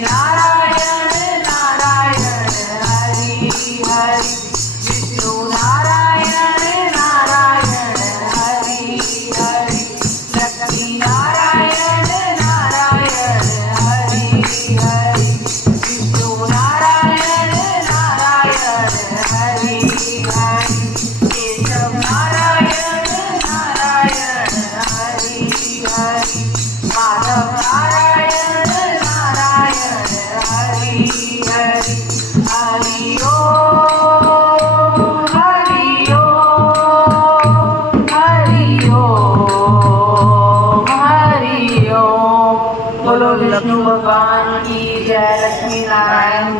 नारायण नारायण हरि हरि विष्णु नारायण नारायण हरि हरि लक्ष्मी नारायण नारायण हरि हरि विष्णु नारायण नारायण हरि हरि केशव नारायण नारायण हरि हरि माधव नारायण नारायण हरि हरि हरि ओम हरि ओम हरि ओम हरि ओम। बोलो विष्णु भगवान की जय, लक्ष्मी नारायण